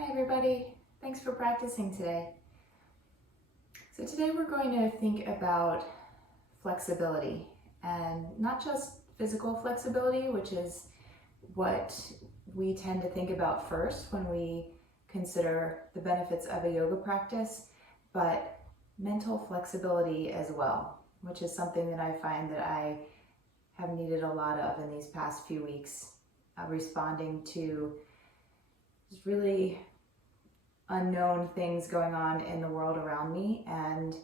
Hi everybody, thanks for practicing today. So today we're going to think about flexibility, and not just physical flexibility, which is what we tend to think about first when we consider the benefits of a yoga practice, but mental flexibility as well, which is something that I find that I have needed a lot of in these past few weeks, responding to just really unknown things going on in the world around me, and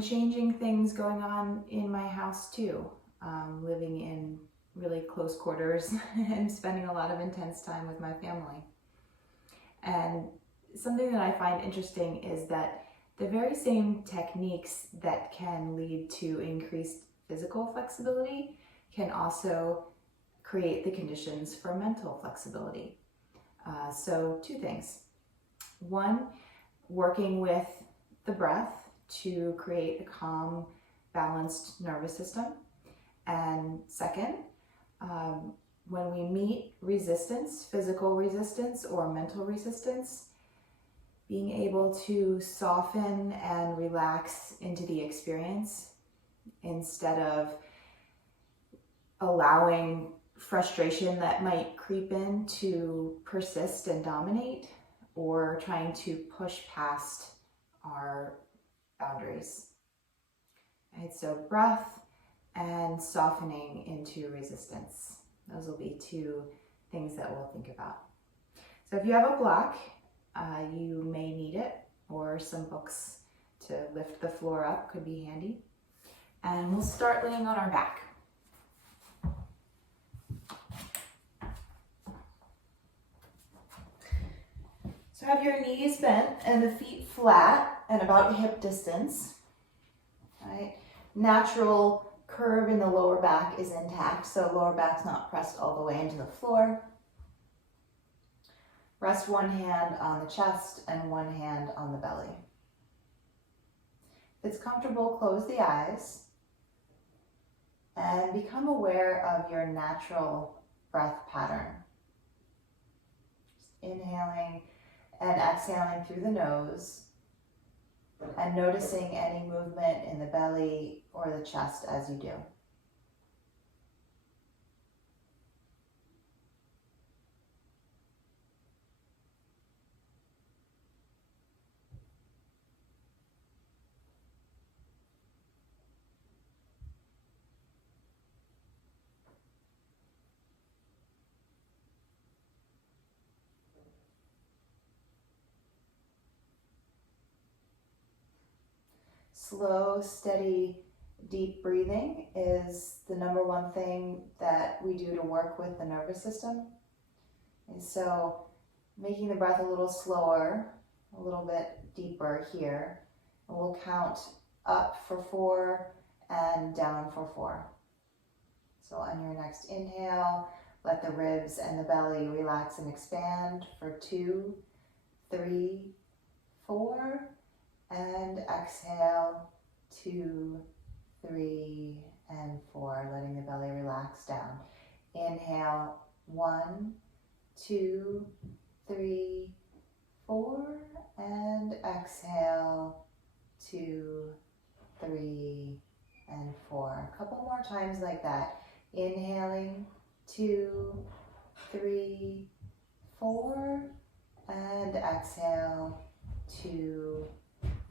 changing things going on in my house too. Living in really close quarters and spending a lot of intense time with my family. And something that I find interesting is that the very same techniques that can lead to increased physical flexibility can also create the conditions for mental flexibility. So two things. One, working with the breath to create a calm, balanced nervous system. And second, when we meet resistance, physical resistance or mental resistance, being able to soften and relax into the experience instead of allowing frustration that might creep in to persist and dominate, or trying to push past our boundaries. Right, so breath and softening into resistance. Those will be two things that we'll think about. So if you have a block, you may need it, or some books to lift the floor up could be handy. And we'll start laying on our back. So have your knees bent and the feet flat and about hip distance. Right? Natural curve in the lower back is intact, so lower back's not pressed all the way into the floor. Rest one hand on the chest and one hand on the belly. If it's comfortable, close the eyes and become aware of your natural breath pattern. Just inhaling and exhaling through the nose, and noticing any movement in the belly or the chest as you do. Slow, steady, deep breathing is the number one thing that we do to work with the nervous system. And so making the breath a little slower, a little bit deeper here, and we'll count up for 4 and down for 4. So on your next inhale, let the ribs and the belly relax and expand for 2, 3, 4, and exhale 2, 3, and 4, letting the belly relax down. Inhale 1, 2, 3, 4, and exhale 2, 3, and 4. A couple more times like that. Inhaling 2, 3, 4, and exhale 2,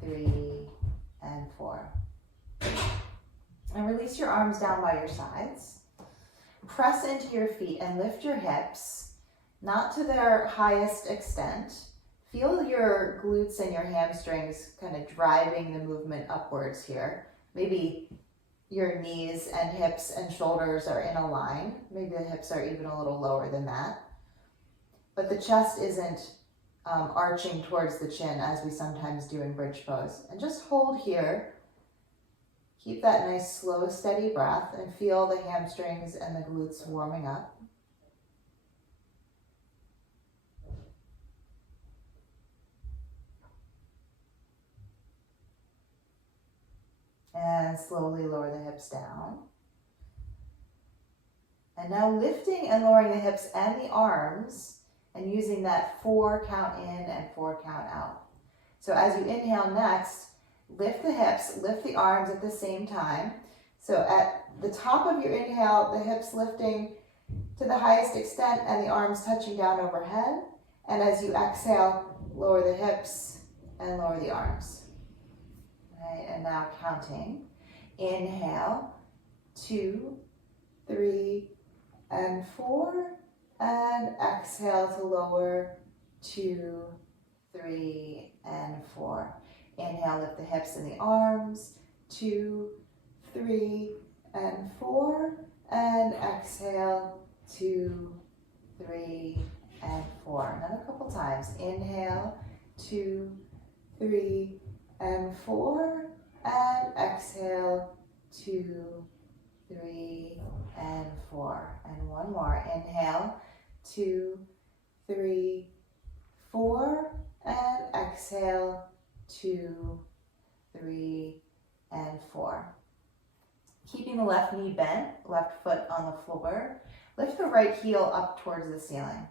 3, and 4. And release your arms down by your sides. Press into your feet and lift your hips, not to their highest extent. Feel your glutes and your hamstrings kind of driving the movement upwards here. Maybe your knees and hips and shoulders are in a line. Maybe the hips are even a little lower than that. But the chest isn't arching towards the chin as we sometimes do in bridge pose. And just hold here. Keep that nice, slow, steady breath and feel the hamstrings and the glutes warming up. And slowly lower the hips down. And now lifting and lowering the hips and the arms and using that 4 count in and 4 count out. So as you inhale next, lift the hips, lift the arms at the same time. So at the top of your inhale, the hips lifting to the highest extent and the arms touching down overhead. And as you exhale, lower the hips and lower the arms. Right, and now counting. Inhale, 2, 3, and 4. And exhale to lower, 2, 3, and 4. Inhale, lift the hips and the arms, 2, 3, and 4. And exhale, 2, 3, and 4. Another couple times. Inhale, 2, 3, and 4. And exhale, 2, 3, and 4. And one more. Inhale, 2, 3, 4. And exhale, 2, 3, and 4. Keeping the left knee bent, left foot on the floor. Lift the right heel up towards the ceiling.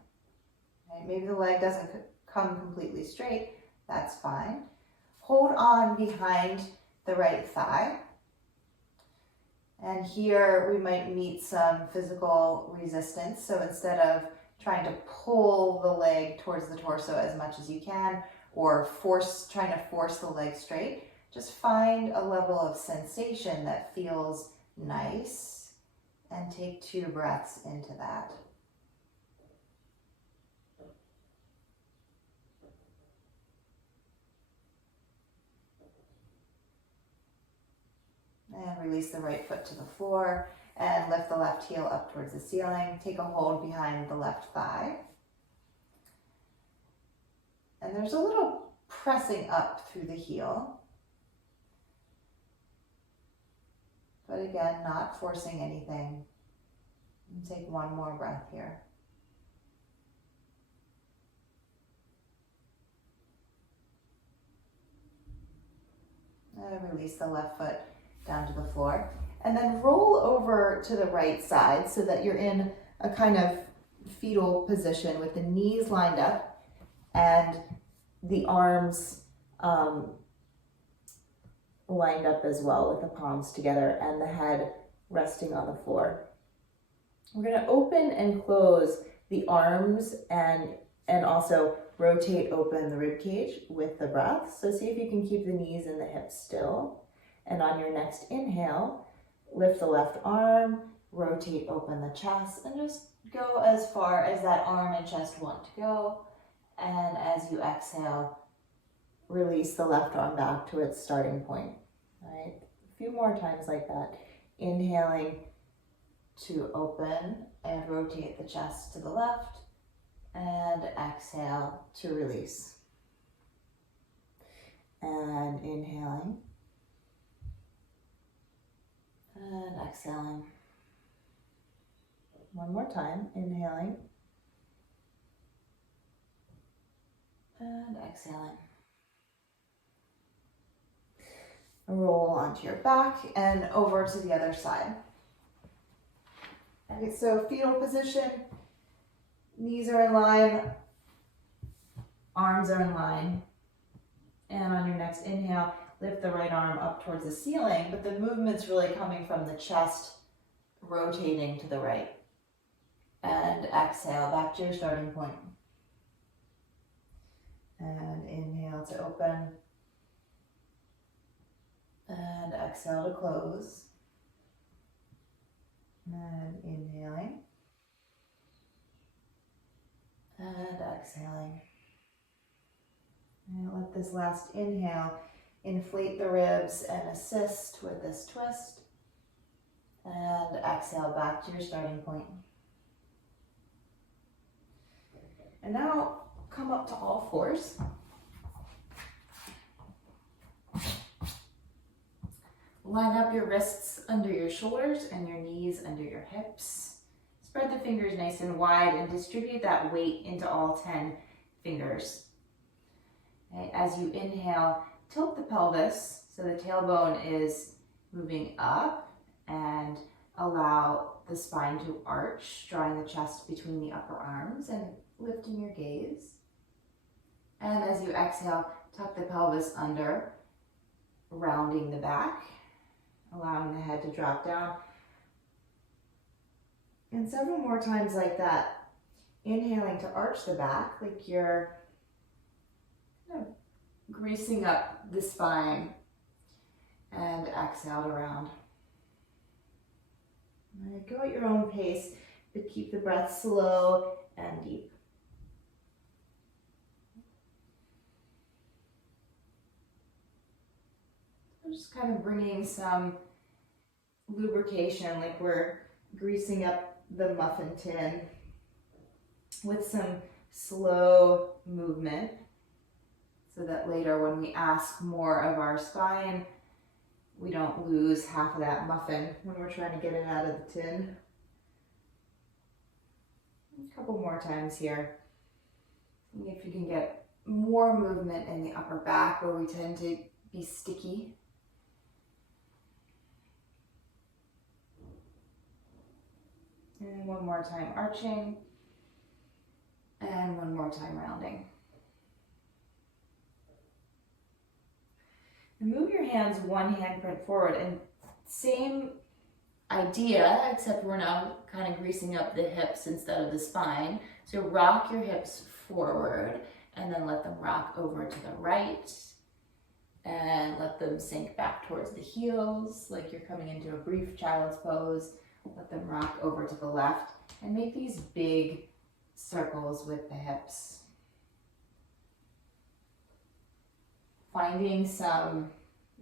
Right? Maybe the leg doesn't come completely straight. That's fine. Hold on behind the right thigh. And here we might meet some physical resistance. So instead of trying to pull the leg towards the torso as much as you can, or trying to force the leg straight, just find a level of sensation that feels nice and take 2 breaths into that. And release the right foot to the floor and lift the left heel up towards the ceiling. Take a hold behind the left thigh. And there's a little pressing up through the heel. But again, not forcing anything. And take one more breath here. And release the left foot down to the floor. And then roll over to the right side so that you're in a kind of fetal position with the knees lined up and the arms lined up as well with the palms together and the head resting on the floor. We're going to open and close the arms and also rotate open the rib cage with the breath. So see if you can keep the knees and the hips still. And on your next inhale, lift the left arm, rotate open the chest, and just go as far as that arm and chest want to go. And as you exhale, release the left arm back to its starting point. All right, a few more times like that. Inhaling to open and rotate the chest to the left, and exhale to release. And inhaling. And exhaling. One more time, inhaling. And exhaling. Roll onto your back and over to the other side. Okay, so fetal position, knees are in line, arms are in line. And on your next inhale, lift the right arm up towards the ceiling, but the movement's really coming from the chest, rotating to the right. And exhale back to your starting point. And inhale to open. And exhale to close. And inhaling. And exhaling. And let this last inhale inflate the ribs and assist with this twist. And exhale back to your starting point. And now come up to all fours. Line up your wrists under your shoulders and your knees under your hips. Spread the fingers nice and wide and distribute that weight into all 10 fingers. Okay, as you inhale, tilt the pelvis so the tailbone is moving up and allow the spine to arch, drawing the chest between the upper arms. And lifting your gaze. And as you exhale, tuck the pelvis under, rounding the back, allowing the head to drop down. And several more times like that. Inhaling to arch the back, like you're kind of greasing up the spine. And exhale to round. Go at your own pace, but keep the breath slow and deep. Just kind of bringing some lubrication, like we're greasing up the muffin tin with some slow movement, so that later when we ask more of our spine, we don't lose half of that muffin when we're trying to get it out of the tin. A couple more times here. See if you can get more movement in the upper back where we tend to be sticky. And one more time arching. And one more time rounding. And move your hands one handprint forward, and same idea, except we're now kind of greasing up the hips instead of the spine. So rock your hips forward and then let them rock over to the right and let them sink back towards the heels like you're coming into a brief child's pose. Let them rock over to the left and make these big circles with the hips. Finding some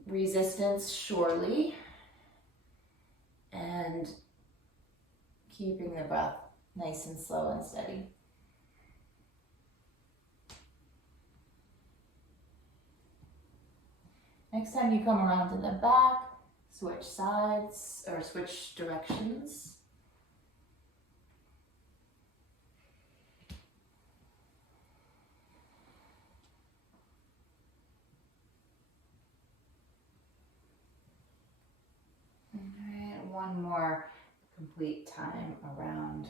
resistance, surely, and keeping the breath nice and slow and steady. Next time you come around to the back, switch sides or switch directions. One more complete time around.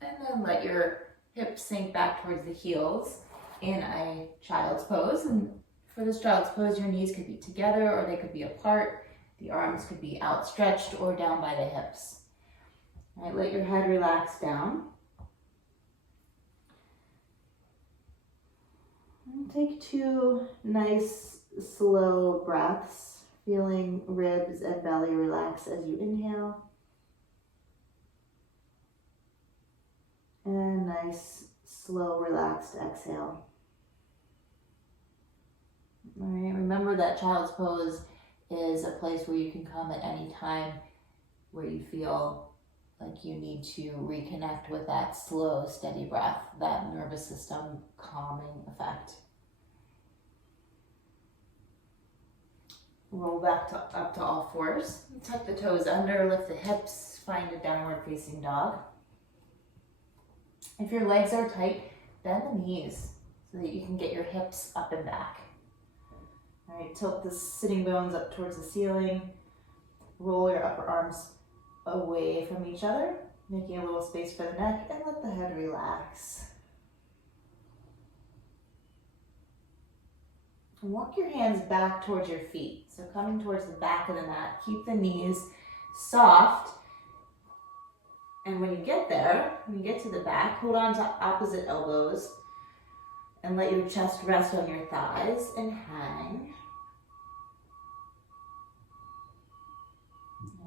And then let your hips sink back towards the heels in a child's pose. And for this child's pose, your knees could be together or they could be apart. The arms could be outstretched or down by the hips. All right, let your head relax down. And take 2 nice slow breaths, feeling ribs and belly relax as you inhale. And nice, slow, relaxed exhale. All right, remember that child's pose is a place where you can come at any time where you feel like you need to reconnect with that slow, steady breath, that nervous system calming effect. Roll back up to all fours. Tuck the toes under, lift the hips, find a downward facing dog. If your legs are tight, bend the knees so that you can get your hips up and back. All right, tilt the sitting bones up towards the ceiling. Roll your upper arms away from each other, making a little space for the neck, and let the head relax. And walk your hands back towards your feet. So coming towards the back of the mat, keep the knees soft. And when you get there, when you get to the back, hold on to opposite elbows and let your chest rest on your thighs and hang.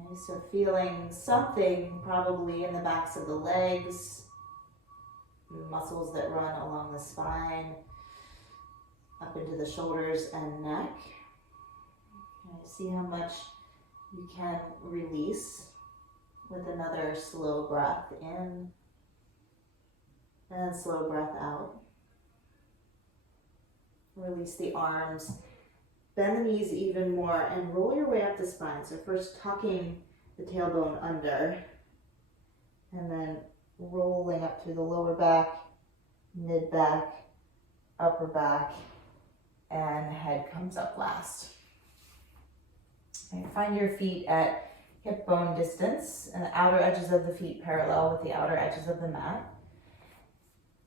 Okay, so feeling something probably in the backs of the legs, muscles that run along the spine, up into the shoulders and neck. Okay, see how much you can release with another slow breath in and slow breath out. Release the arms, bend the knees even more, and roll your way up the spine. So first tucking the tailbone under, and then rolling up through the lower back, mid back, upper back, and head comes up last. Okay, find your feet at hip bone distance, and the outer edges of the feet parallel with the outer edges of the mat.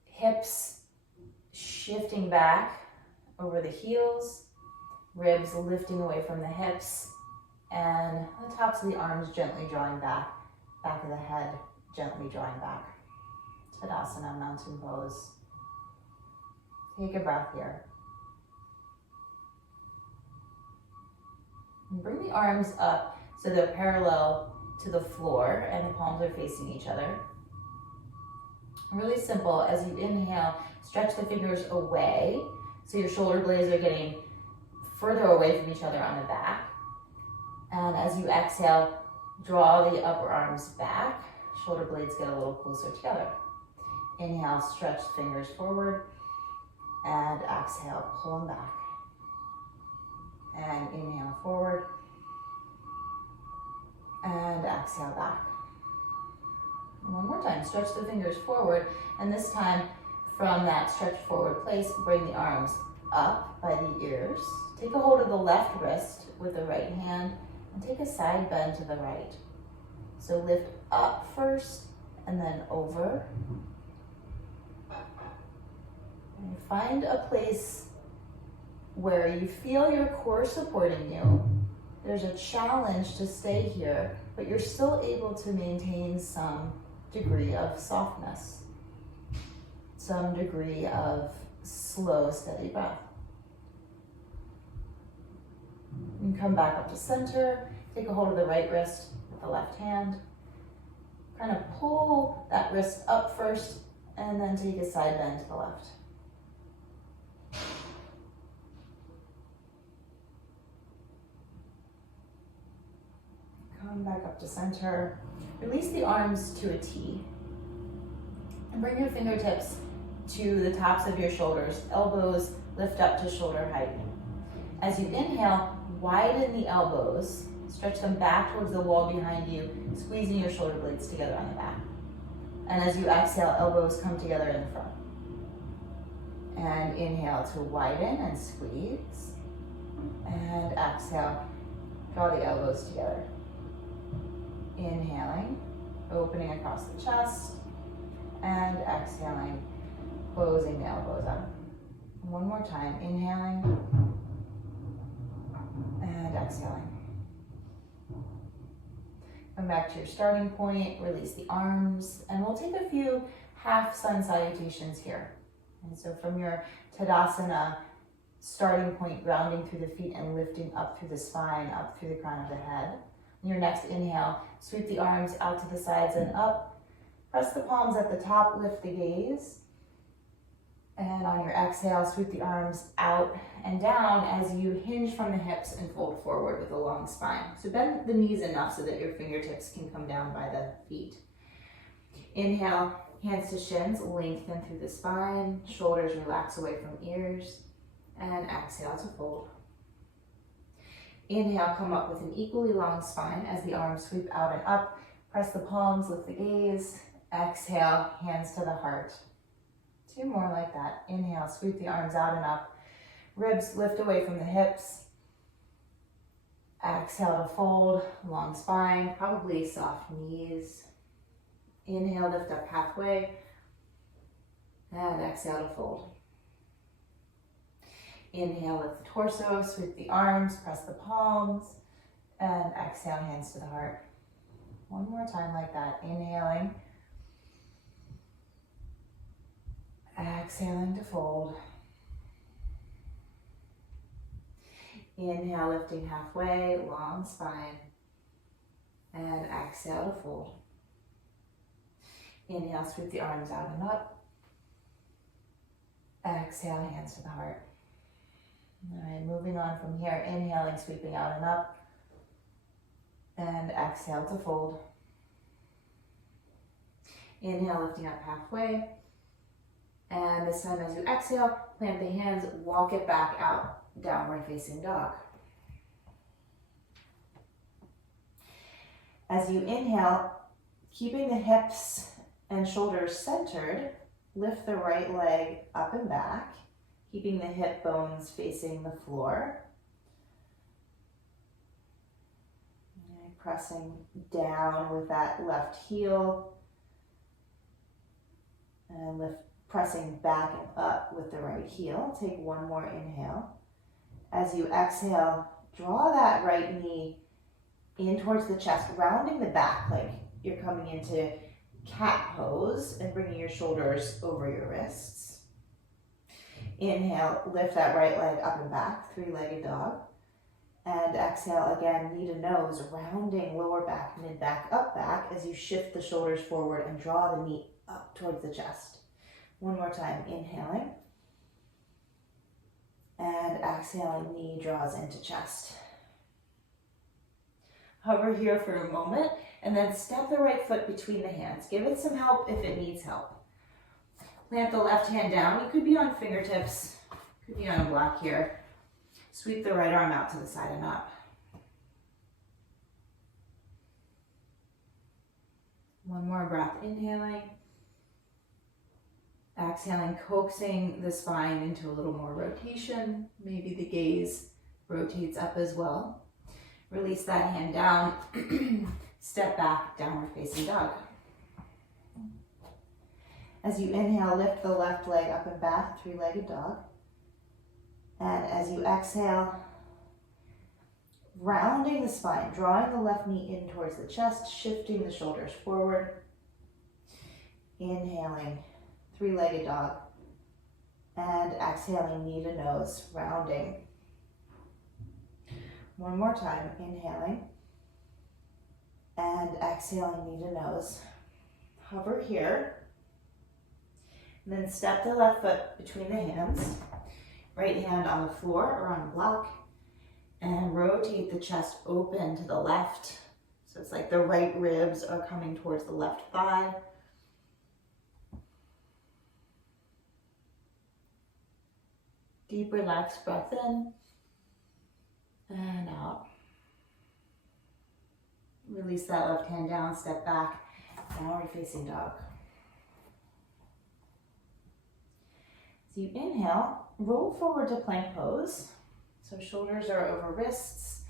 Hips shifting back over the heels, ribs lifting away from the hips, and the tops of the arms gently drawing back, back of the head gently drawing back. Tadasana, mountain pose. Take a breath here. And bring the arms up so they're parallel to the floor and the palms are facing each other. Really simple. As you inhale, stretch the fingers away so your shoulder blades are getting further away from each other on the back. And as you exhale, draw the upper arms back. Shoulder blades get a little closer together. Inhale, stretch the fingers forward. And exhale, pull them back. And inhale forward. And exhale back. One more time, stretch the fingers forward. And this time, from that stretched forward place, bring the arms up by the ears. Take a hold of the left wrist with the right hand and take a side bend to the right. So lift up first and then over. And find a place where you feel your core supporting you. There's a challenge to stay here, but you're still able to maintain some degree of softness, some degree of slow, steady breath. And come back up to center. Take a hold of the right wrist with the left hand. Kind of pull that wrist up first and then take a side bend to the left. Come back up to center. Release the arms to a T. And bring your fingertips to the tops of your shoulders. Elbows lift up to shoulder height. As you inhale, widen the elbows. Stretch them back towards the wall behind you, squeezing your shoulder blades together on the back. And as you exhale, elbows come together in the front. And inhale to widen and squeeze. And exhale, draw the elbows together. Inhaling, opening across the chest. And exhaling, closing the elbows up. One more time, inhaling. And exhaling. Come back to your starting point, release the arms, and we'll take a few half sun salutations here. And so from your Tadasana starting point, grounding through the feet and lifting up through the spine, up through the crown of the head. On your next inhale, sweep the arms out to the sides and up. Press the palms at the top, lift the gaze. And on your exhale, sweep the arms out and down as you hinge from the hips and fold forward with a long spine. So bend the knees enough so that your fingertips can come down by the feet. Inhale, hands to shins, lengthen through the spine, shoulders relax away from ears, and exhale to fold. Inhale, come up with an equally long spine as the arms sweep out and up. Press the palms, lift the gaze. Exhale, hands to the heart. Two more like that. Inhale, sweep the arms out and up. Ribs lift away from the hips. Exhale to fold, long spine, probably soft knees. Inhale, lift up halfway. And exhale to fold. Inhale, lift the torso, sweep the arms, press the palms. And exhale, hands to the heart. One more time like that. Inhaling. Exhaling to fold. Inhale, lifting halfway, long spine. And exhale to fold. Inhale, sweep the arms out and up. Exhale, hands to the heart. All right, moving on from here, inhaling, sweeping out and up. And exhale to fold. Inhale, lifting up halfway. And this time as you exhale, plant the hands, walk it back out, downward facing dog. As you inhale, keeping the hips and shoulders centered, lift the right leg up and back, keeping the hip bones facing the floor. pressing down with that left heel. And pressing back and up with the right heel. Take one more inhale. As you exhale, draw that right knee in towards the chest, rounding the back like you're coming into cat pose and bringing your shoulders over your wrists. Inhale, lift that right leg up and back, three-legged dog. And exhale again, knee to nose, rounding lower back, mid back, up back as you shift the shoulders forward and draw the knee up towards the chest. One more time, inhaling. And exhaling, knee draws into chest. Hover here for a moment and then step the right foot between the hands. Give it some help if it needs help. Plant the left hand down. You could be on fingertips, could be on a block here. Sweep the right arm out to the side and up. One more breath, inhaling. Exhaling, coaxing the spine into a little more rotation. Maybe the gaze rotates up as well. Release that hand down. Step back, downward facing dog. As you inhale, lift the left leg up and back, three-legged dog. And as you exhale, rounding the spine, drawing the left knee in towards the chest, shifting the shoulders forward. Inhaling, three-legged dog. And exhaling, knee to nose, rounding. One more time, inhaling. And exhaling, knee to nose. Hover here. And then step the left foot between the hands. Right hand on the floor or on a block. And rotate the chest open to the left. So it's like the right ribs are coming towards the left thigh. Deep relaxed breath in and out. Release that left hand down, step back, downward facing dog. So you inhale, roll forward to plank pose. So shoulders are over wrists.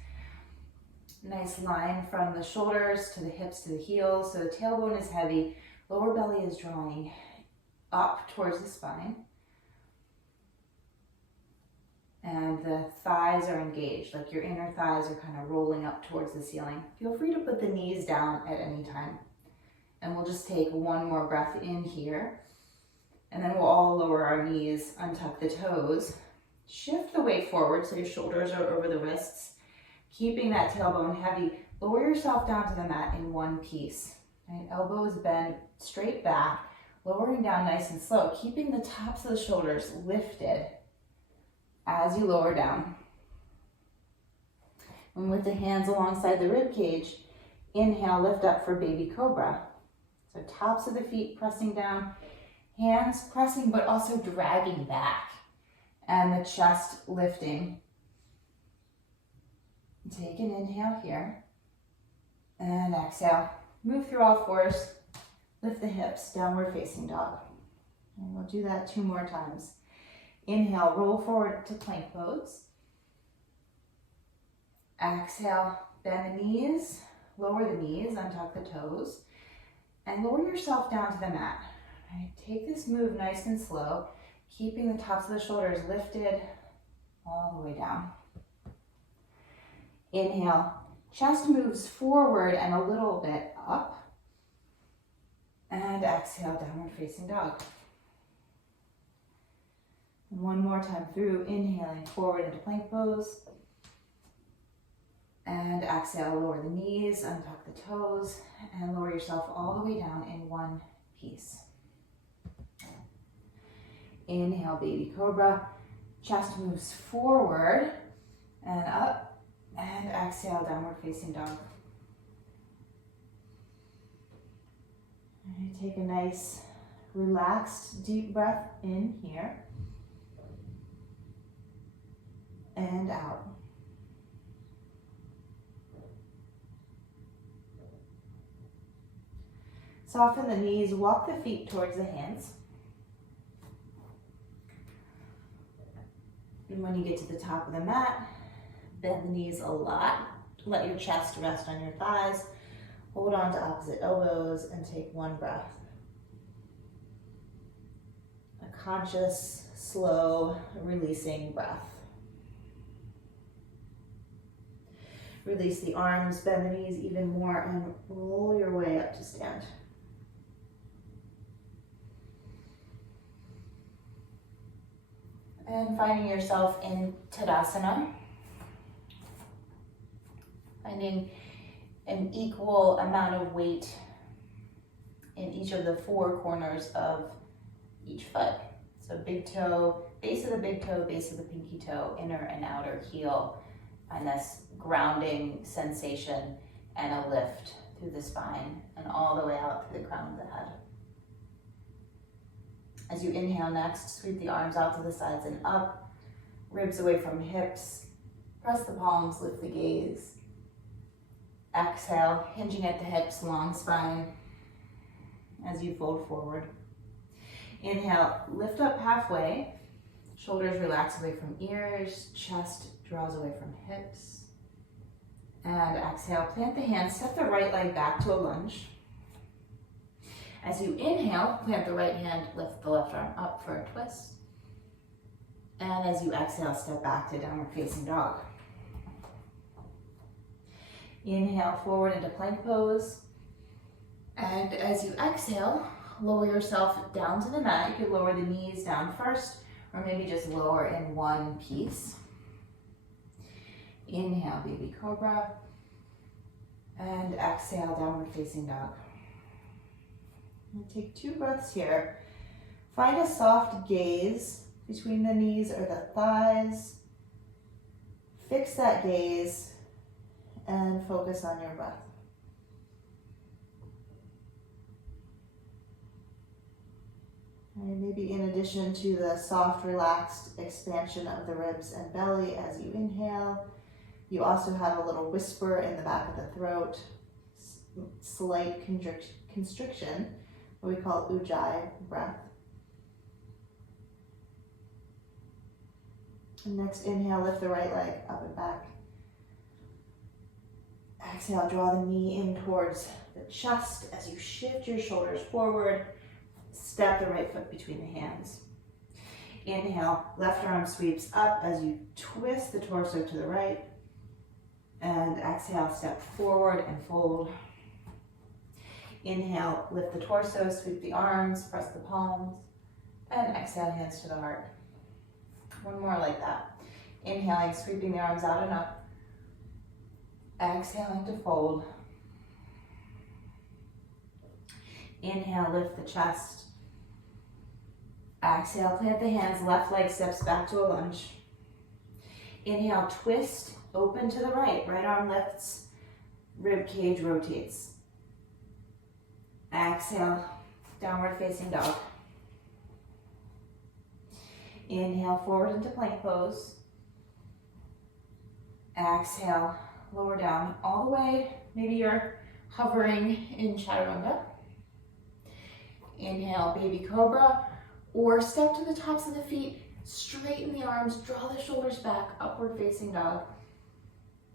Nice line from the shoulders to the hips to the heels. So the tailbone is heavy, lower belly is drawing up towards the spine. And the thighs are engaged, like your inner thighs are kind of rolling up towards the ceiling. Feel free to put the knees down at any time. And we'll just take one more breath in here. And then we'll all lower our knees, untuck the toes. Shift the weight forward so your shoulders are over the wrists. Keeping that tailbone heavy, lower yourself down to the mat in one piece. Right? Elbows bend straight back, lowering down nice and slow, keeping the tops of the shoulders lifted as you lower down. And with the hands alongside the rib cage, inhale, lift up for baby cobra. So tops of the feet pressing down, hands pressing but also dragging back, and the chest lifting. Take an inhale here, and exhale. Move through all fours, lift the hips, downward facing dog. And we'll do that 2 more times. Inhale, roll forward to plank pose. Exhale, bend the knees, lower the knees, untuck the toes, and lower yourself down to the mat. Right? Take this move nice and slow, keeping the tops of the shoulders lifted all the way down. Inhale, chest moves forward and a little bit up. And exhale, downward facing dog. And one more time through, inhaling forward into plank pose. And exhale, lower the knees, untuck the toes, and lower yourself all the way down in one piece. Inhale, baby cobra. Chest moves forward and up, and exhale, downward facing dog. And take a nice, relaxed, deep breath in here. And out. Soften the knees, walk the feet towards the hands. And when you get to the top of the mat, bend the knees a lot. Let your chest rest on your thighs. Hold on to opposite elbows and take one breath. A conscious, slow, releasing breath. Release the arms, bend the knees even more, and roll your way up to stand. And finding yourself in Tadasana. Finding an equal amount of weight in each of the four corners of each foot. So big toe, base of the big toe, base of the pinky toe, inner and outer heel. Find this grounding sensation and a lift through the spine and all the way out through the crown of the head. As you inhale next, sweep the arms out to the sides and up, ribs away from hips, press the palms, lift the gaze. Exhale, hinging at the hips, long spine as you fold forward. Inhale, lift up halfway, shoulders relax away from ears, chest draws away from hips. And exhale, plant the hands, step the right leg back to a lunge. As you inhale, plant the right hand, lift the left arm up for a twist. And as you exhale, step back to downward facing dog. Inhale forward into plank pose. And as you exhale, lower yourself down to the mat. You could lower the knees down first, or maybe just lower in one piece. Inhale, baby cobra. And exhale, downward facing dog. And take 2 breaths here. Find a soft gaze between the knees or the thighs. Fix that gaze and focus on your breath. And maybe in addition to the soft, relaxed expansion of the ribs and belly as you inhale, you also have a little whisper in the back of the throat, slight constriction, what we call ujjayi breath. And next inhale, lift the right leg up and back. Exhale, draw the knee in towards the chest as you shift your shoulders forward. Step the right foot between the hands. Inhale, left arm sweeps up as you twist the torso to the right. And exhale, step forward and fold. Inhale, lift the torso, sweep the arms, press the palms. And exhale, hands to the heart. One more like that. Inhaling, sweeping the arms out and up. Exhaling to fold. Inhale, lift the chest. Exhale, plant the hands, left leg steps back to a lunge. Inhale, twist, open to the right. Right arm lifts, rib cage rotates. Exhale, downward facing dog. Inhale, forward into plank pose. Exhale, lower down all the way. Maybe you're hovering in chaturanga. Inhale, baby cobra, or step to the tops of the feet, straighten the arms, draw the shoulders back, upward facing dog.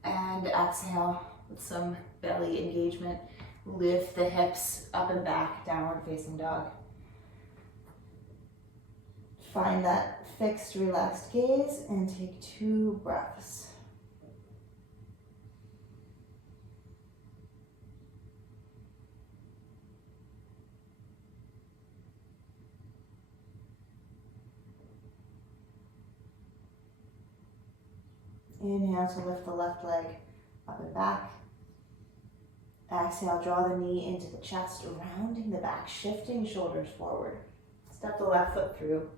And exhale with some belly engagement. Lift the hips up and back, downward facing dog. Find that fixed, relaxed gaze and take 2 breaths. Inhale to lift the left leg up and back. Exhale, draw the knee into the chest, rounding the back, shifting shoulders forward. Step the left foot through.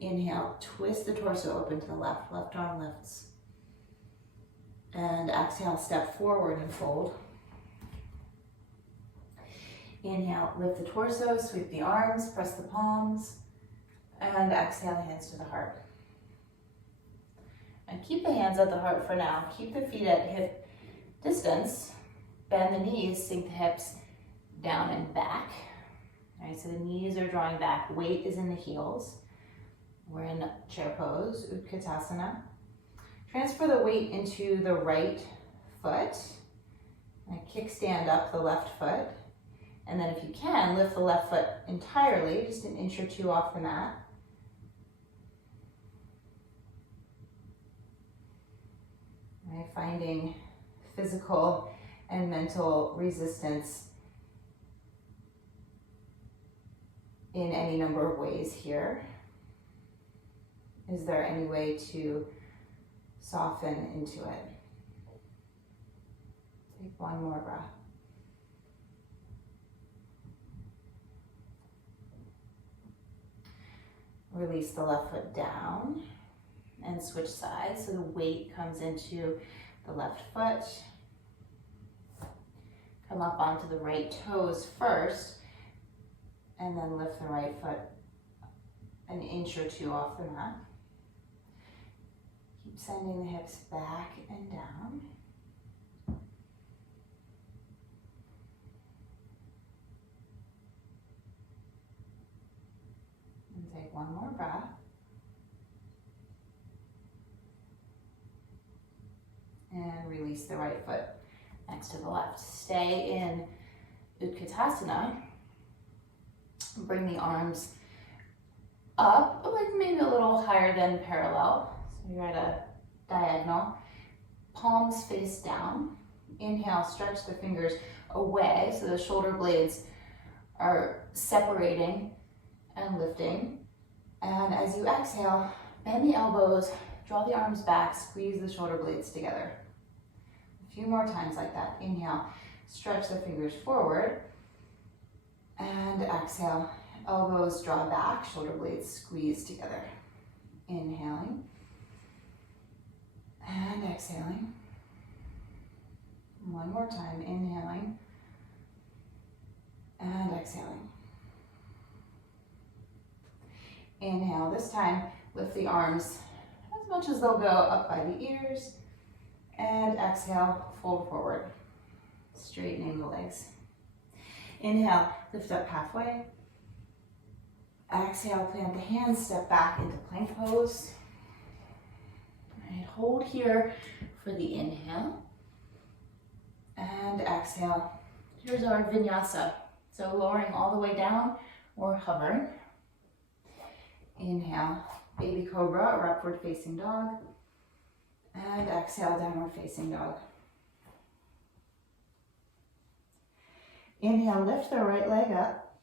Inhale, twist the torso open to the left, left arm lifts. And exhale, step forward and fold. Inhale, lift the torso, sweep the arms, press the palms. And exhale, hands to the heart. And keep the hands at the heart for now. Keep the feet at hip distance. Bend the knees, sink the hips down and back. All right, so the knees are drawing back. Weight is in the heels. We're in chair pose, Utkatasana. Transfer the weight into the right foot. And kickstand up the left foot. And then if you can, lift the left foot entirely, just an inch or two off the mat. Right, finding physical and mental resistance in any number of ways here. Is there any way to soften into it? Take one more breath. Release the left foot down and switch sides so the weight comes into the left foot. Come up onto the right toes first and then lift the right foot an inch or two off the mat. Keep sending the hips back and down. And take one more breath. And release the right foot next to the left. Stay in Utkatasana. Bring the arms up, like maybe a little higher than parallel. So you're at a diagonal. Palms face down. Inhale, stretch the fingers away so the shoulder blades are separating and lifting. And as you exhale, bend the elbows, draw the arms back, squeeze the shoulder blades together. A few more times like that. Inhale, stretch the fingers forward. And exhale, elbows draw back, shoulder blades squeeze together. Inhaling. And exhaling. One more time, inhaling. And exhaling. Inhale, this time lift the arms as much as they'll go up by the ears. And exhale, fold forward, straightening the legs. Inhale, lift up halfway. Exhale, plant the hands, step back into plank pose. All right, hold here for the inhale. And exhale. Here's our Vinyasa. So lowering all the way down or hovering. Inhale, baby cobra or upward facing dog. And exhale, downward facing dog. Inhale, lift the right leg up.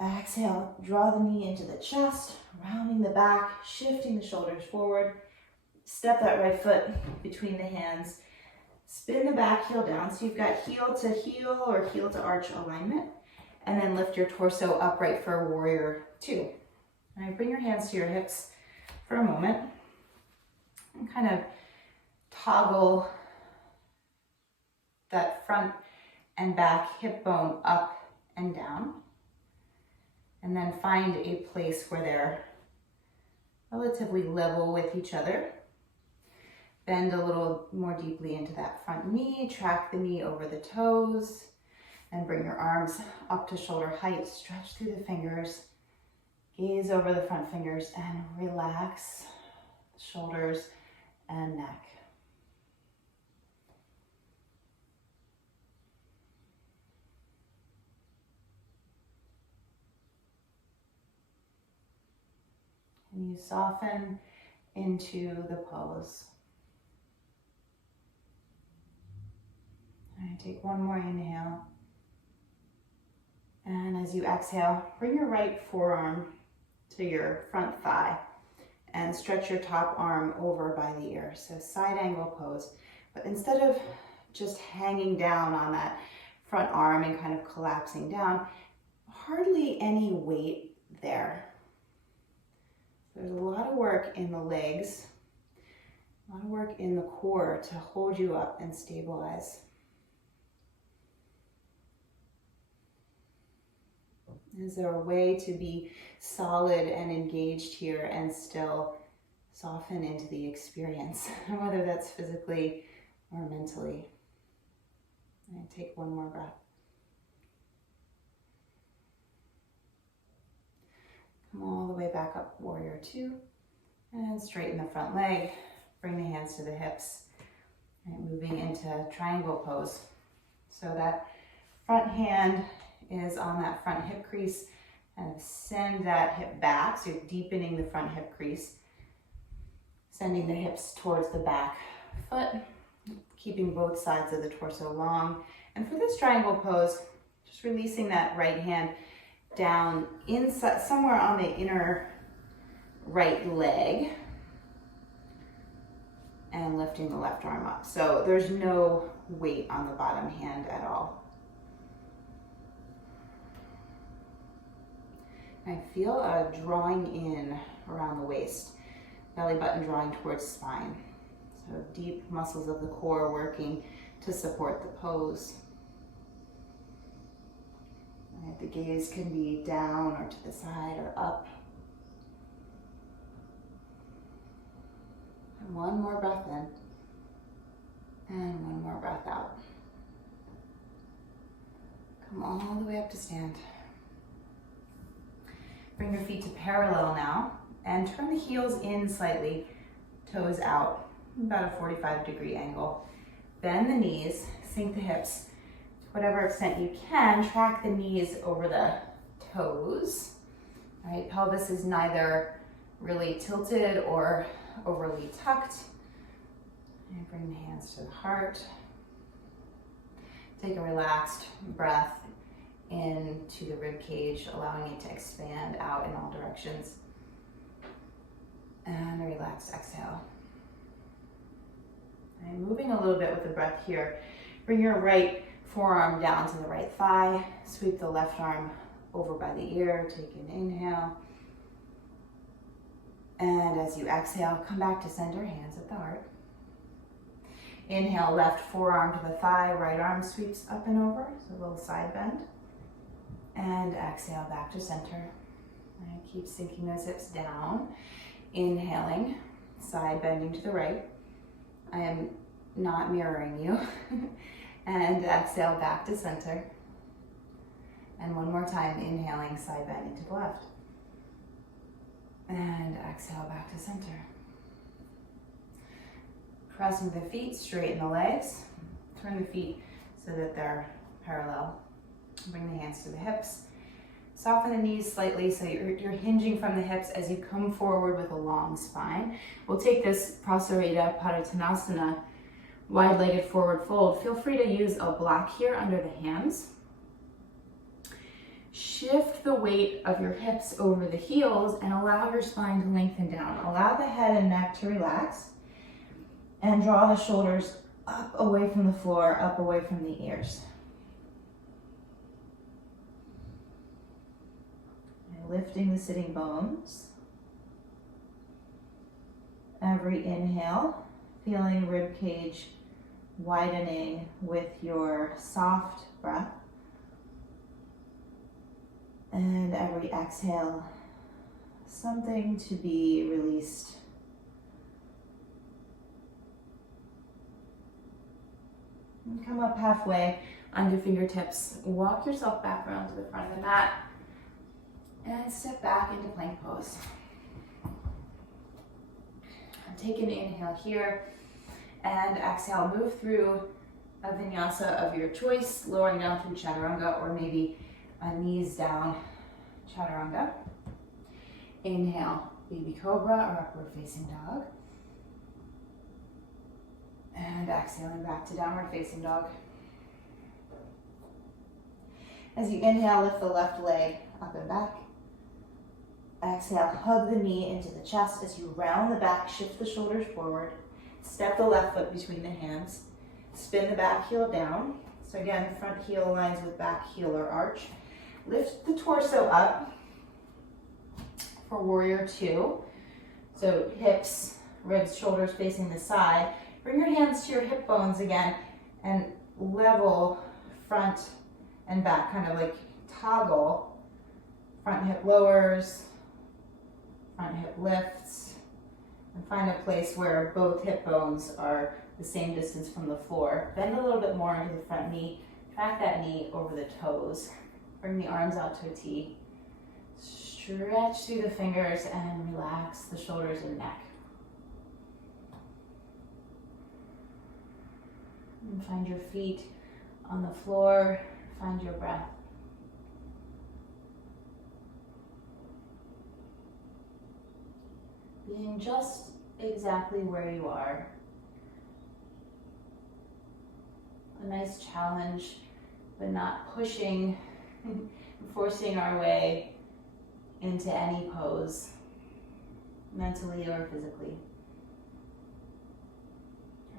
Exhale, draw the knee into the chest, rounding the back, shifting the shoulders forward. Step that right foot between the hands. Spin the back heel down. So you've got heel to heel or heel to arch alignment. And then lift your torso upright for warrior two. All right, bring your hands to your hips for a moment. And kind of toggle that front and back hip bone up and down. And then find a place where they're relatively level with each other. Bend a little more deeply into that front knee. Track the knee over the toes. And bring your arms up to shoulder height. Stretch through the fingers. Gaze over the front fingers and relax shoulders and neck. And you soften into the pose. All right, take one more inhale. And as you exhale, bring your right forearm to your front thigh and stretch your top arm over by the ear. So side angle pose. But instead of just hanging down on that front arm and kind of collapsing down, hardly any weight there. There's a lot of work in the legs, a lot of work in the core to hold you up and stabilize. Is there a way to be solid and engaged here and still soften into the experience, whether that's physically or mentally? And take one more breath. Come all the way back up, warrior two, and straighten the front leg. Bring the hands to the hips And moving into triangle pose. So that front hand is on that front hip crease, and send that hip back. So you're deepening the front hip crease, sending the hips towards the back foot, keeping both sides of the torso long. And for this triangle pose, just releasing that right hand down inside, somewhere on the inner right leg, and lifting the left arm up. So there's no weight on the bottom hand at all. I feel a drawing in around the waist, belly button drawing towards spine. So deep muscles of the core working to support the pose. And the gaze can be down or to the side or up. And one more breath in. And one more breath out. Come all the way up to stand. Bring your feet to parallel now and turn the heels in slightly, toes out, about a 45-degree angle. Bend the knees, sink the hips to whatever extent you can. Track the knees over the toes. Right? Pelvis is neither really tilted or overly tucked. And bring the hands to the heart. Take a relaxed breath into the rib cage, allowing it to expand out in all directions. And a relaxed exhale. And moving a little bit with the breath here. Bring your right forearm down to the right thigh. Sweep the left arm over by the ear. Take an inhale. And as you exhale, come back to center, hands at the heart. Inhale, left forearm to the thigh, right arm sweeps up and over, so a little side bend. And exhale, back to center. And keep sinking those hips down. Inhaling, side bending to the right. I am not mirroring you. And exhale, back to center. And one more time, inhaling, side bending to the left. And exhale, back to center. Pressing the feet, straighten the legs. Turn the feet so that they're parallel. Bring the hands to the hips. Soften the knees slightly so you're hinging from the hips as you come forward with a long spine. We'll take this Prasarita Padottanasana, wide-legged forward fold. Feel free to use a block here under the hands. Shift the weight of your hips over the heels and allow your spine to lengthen down. Allow the head and neck to relax and draw the shoulders up away from the floor, up away from the ears. And lifting the sitting bones. Every inhale, feeling rib cage widening with your soft breath. And every exhale, something to be released. And come up halfway on your fingertips. Walk yourself back around to the front of the mat. And step back into plank pose. And take an inhale here. And exhale, move through a vinyasa of your choice, lowering down through chaturanga or maybe knees down, chaturanga. Inhale, baby cobra or upward facing dog. And exhaling back to downward facing dog. As you inhale, lift the left leg up and back. Exhale, hug the knee into the chest as you round the back, shift the shoulders forward. Step the left foot between the hands. Spin the back heel down. So again, front heel aligns with back heel or arch. Lift the torso up for warrior two. So hips, ribs, shoulders facing the side. Bring your hands to your hip bones again and level front and back, kind of like toggle. Front hip lowers, front hip lifts, and find a place where both hip bones are the same distance from the floor. Bend a little bit more into the front knee. Track that knee over the toes. Bring the arms out to a T. Stretch through the fingers and relax the shoulders and neck. And find your feet on the floor, find your breath. Being just exactly where you are. A nice challenge, but not pushing, forcing our way into any pose, mentally or physically.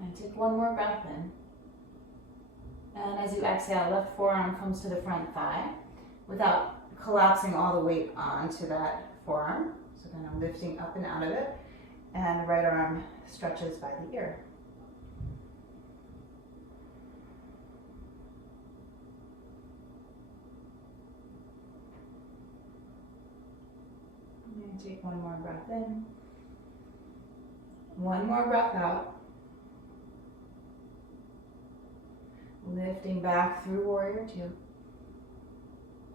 And take one more breath in. And as you exhale, left forearm comes to the front thigh without collapsing all the weight onto that forearm. So kind of lifting up and out of it. And the right arm stretches by the ear. And take one more breath in. One more breath out. Lifting back through warrior two.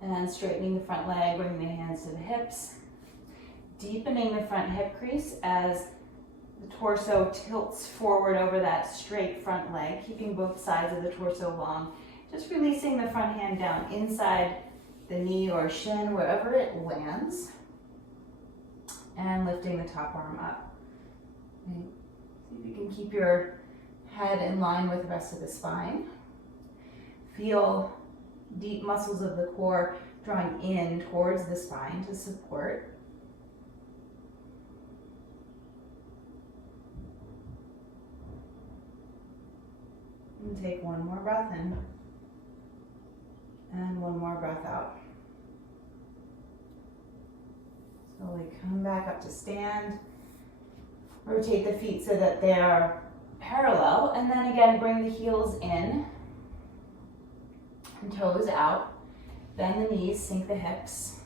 And straightening the front leg, bringing the hands to the hips. Deepening the front hip crease as the torso tilts forward over that straight front leg, keeping both sides of the torso long. Just releasing the front hand down inside the knee or shin, wherever it lands. And lifting the top arm up. Okay. See if you can keep your head in line with the rest of the spine. Feel deep muscles of the core drawing in towards the spine to support. And take one more breath in. And one more breath out. Slowly come back up to stand. Rotate the feet so that they are parallel. And then again, bring the heels in. And toes out. Bend the knees, sink the hips.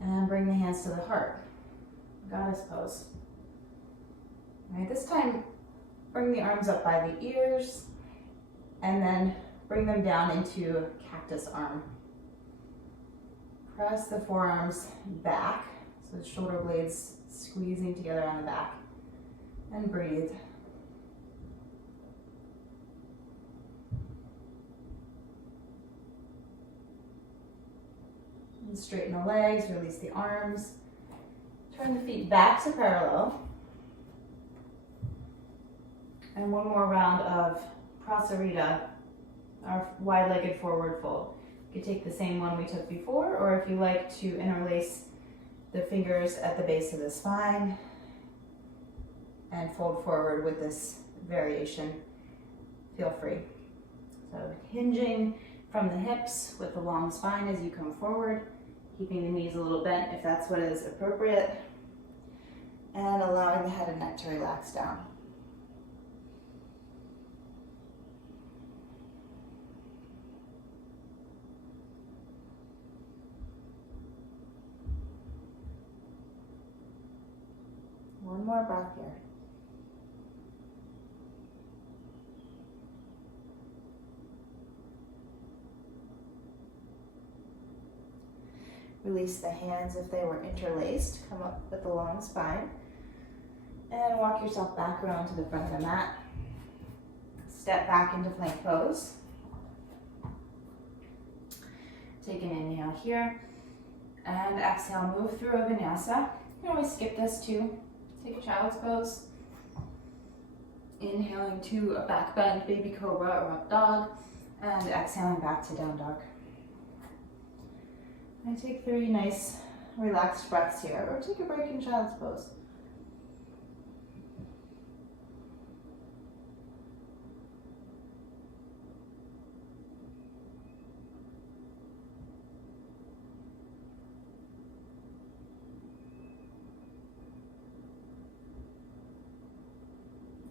And bring the hands to the heart. Goddess pose. All right, this time, bring the arms up by the ears. And then bring them down into cactus arm. Press the forearms back, so the shoulder blades squeezing together on the back. And breathe. And straighten the legs, release the arms. Turn the feet back to parallel. And one more round of Prasarita, our wide-legged forward fold. You could take the same one we took before, or if you like to interlace the fingers at the base of the spine and fold forward with this variation, feel free. So hinging from the hips with the long spine as you come forward, keeping the knees a little bent if that's what is appropriate, and allowing the head and neck to relax down. One more breath here. Release the hands if they were interlaced. Come up with the long spine. And walk yourself back around to the front of the mat. Step back into plank pose. Take an inhale here. And exhale, move through a vinyasa. You can always skip this too. Take a child's pose. Inhaling to a back bend, baby cobra or up dog. And exhaling back to down dog. And take 3 nice relaxed breaths here, or take a break in child's pose.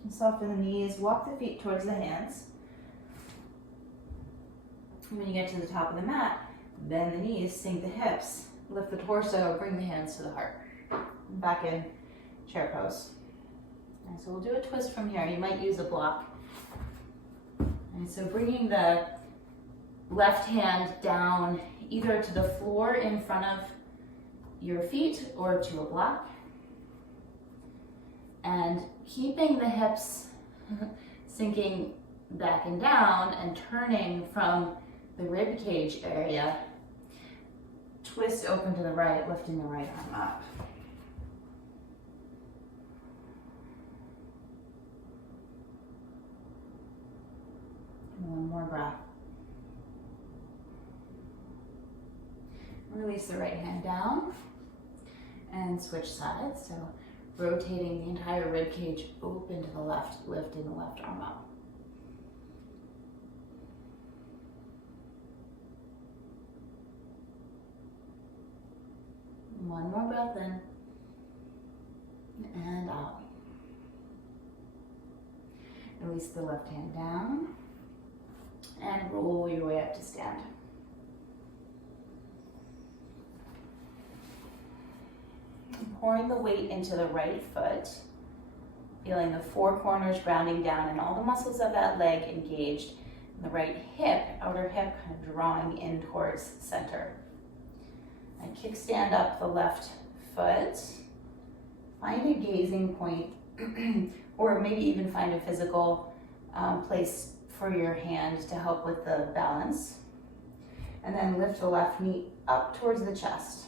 Soften the knees, walk the feet towards the hands. And when you get to the top of the mat, bend the knees, sink the hips, lift the torso, bring the hands to the heart. Back in chair pose. And so we'll do a twist from here. You might use a block. And so bringing the left hand down either to the floor in front of your feet or to a block. And keeping the hips sinking back and down and turning from the rib cage area. Twist open to the right, lifting the right arm up. One more breath. Release the right hand down and switch sides. So rotating the entire rib cage open to the left, lifting the left arm up. One more breath in and out. Release the left hand down and roll your way up to stand. Pouring the weight into the right foot, feeling the four corners grounding down and all the muscles of that leg engaged. And the right hip, outer hip, kind of drawing in towards center. And kickstand up the left foot. Find a gazing point, or maybe even find a physical place for your hand to help with the balance. And then lift the left knee up towards the chest.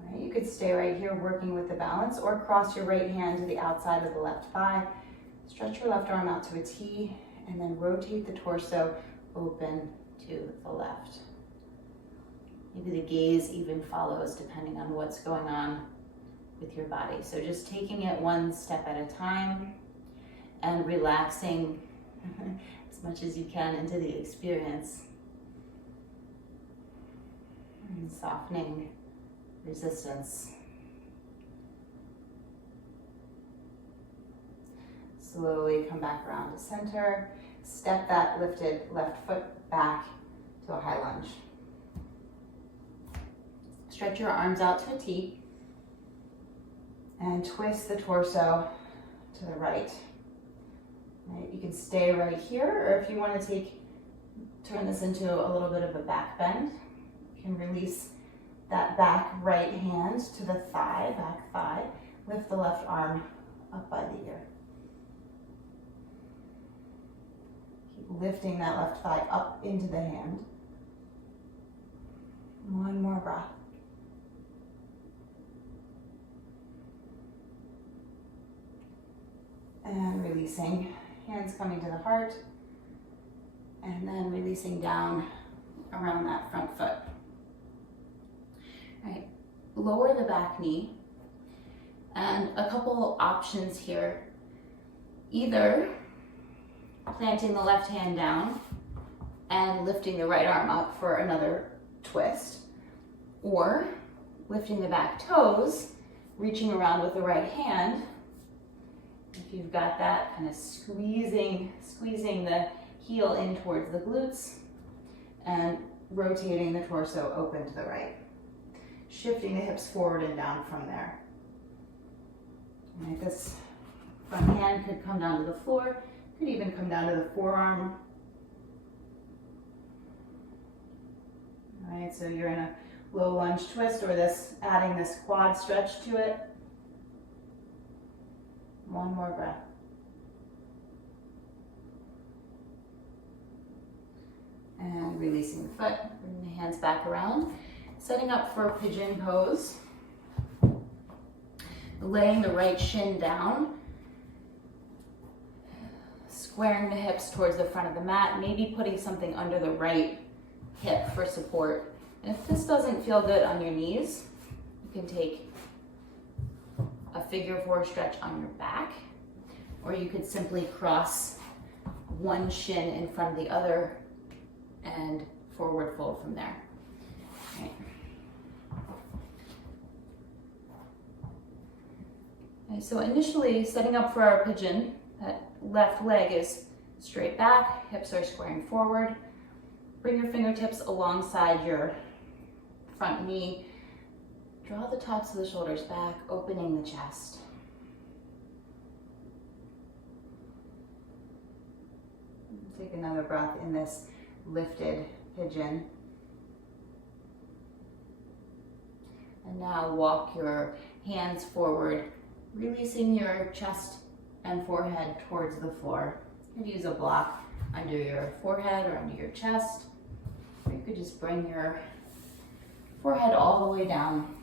All right, you could stay right here working with the balance, or cross your right hand to the outside of the left thigh. Stretch your left arm out to a T, and then rotate the torso open to the left. Maybe the gaze even follows depending on what's going on with your body. So just taking it one step at a time and relaxing as much as you can into the experience. And softening resistance. Slowly come back around to center. Step that lifted left foot back to a high lunge. Stretch your arms out to a T and twist the torso to the right. Right, you can stay right here, or if you want to turn this into a little bit of a back bend, you can release that back right hand to the thigh, back thigh. Lift the left arm up by the ear. Keep lifting that left thigh up into the hand. One more breath. And releasing, hands coming to the heart, and then releasing down around that front foot. All right, lower the back knee, and a couple options here. Either planting the left hand down and lifting the right arm up for another twist, or lifting the back toes, reaching around with the right hand. If you've got that, kind of squeezing the heel in towards the glutes and rotating the torso open to the right. Shifting the hips forward and down from there. All right, this front hand could come down to the floor, could even come down to the forearm. All right, so you're in a low lunge twist, or adding this quad stretch to it. One more breath. And releasing the foot, bring the hands back around. Setting up for pigeon pose. Laying the right shin down. Squaring the hips towards the front of the mat. Maybe putting something under the right hip for support. And if this doesn't feel good on your knees, you can take a figure four stretch on your back, or you could simply cross one shin in front of the other and forward fold from there. Okay. Okay, so initially setting up for our pigeon, that left leg is straight back, hips are squaring forward. Bring your fingertips alongside your front knee. Draw the tops of the shoulders back, opening the chest. Take another breath in this lifted pigeon. And And now walk your hands forward, releasing your chest and forehead towards the floor. You could use a block under your forehead or under your chest. Or you could just bring your forehead all the way down.